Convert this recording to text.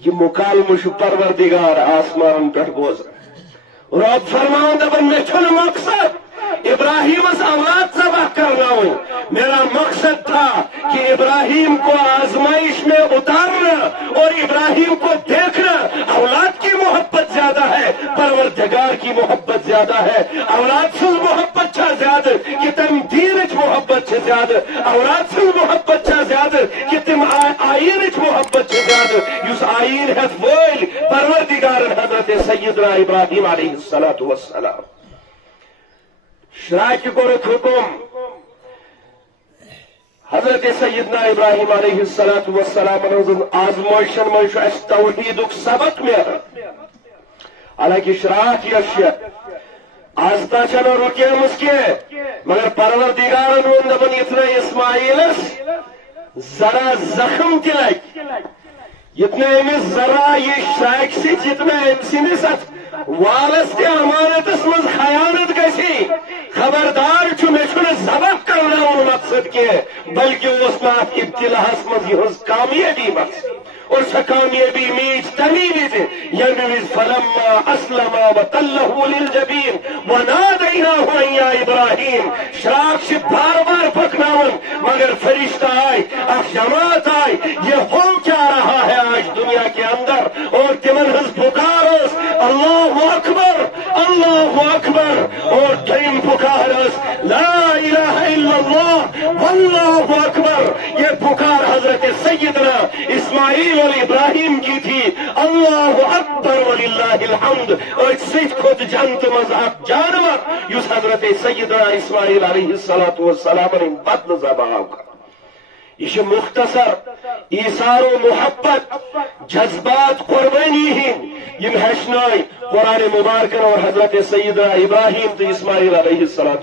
یہ مکالمہ پروردگار آسمان پہ بوزان رب فرمان دپان مے چھن مقصد ابراہیم اولاد ذبح کرنا میرا مقصد تھا کہ ابراہیم کو آزمائش میں اتارنا اور ابراہیم کو دیکھنا اولاد کی محبت زیادہ ہے پروردگار کی محبت زیادہ ہے اولاد سے محبت چھا زیادہ کہ تم دینچ محبت چھے زیادہ اولاد سے محبت چھا زیادہ کہ تم آئینچ محبت چھے زیادہ یس آئین ہے ویل پروردگار حضرت سیدنا ابراہیم علیہ السلام شراک کورک حکم حضرت سیدنا ابراہیم علیہ السلام آزمائشن من توحید سبق میں حالانکہ شراک یش آزتا چلو رکے مسکے مگر پروردگارن ون دپن اتنا اسماعیلس ذرا زخم تلک اتنا امس ذرا یہ شراک سی جتنا امسنس والس تہ امانتس من خیانت گسی خبردار مے ذبح کرنا مقصد کی بلکہ اس میں ابتلاحس مز یہ کامیابی مقصد اور سا کامیابی میج تمی وز یمہ وز فلما اسلم وتلہ للجبین ونادیناہ ان یا ابراہیم شراک سے بار بار پکناون مگر فرشتہ آئی اخ جماعت آئی یہ ہو کیا رہا ہے آج دنیا کے اندر اور تمن ہز پکار اللہ اکبر اور دیم پکار لا الہ الا اللہ واللہ اکبر یہ پکار حضرت سیدنا اسماعیل اور ابراہیم کی تھی اللہ اکبر وللہ الحمد اور سیت خود جنت مذہب جانور یس حضرت سیدنا اسماعیل علیہ السلام نے بدل زبان کا یہ مختصر ایثار و محبت جذبات قربانی یم ہشنائی قرآن مبارکن اور حضرت سیدنا ابراہیم تو اسماعیل علیہ السلام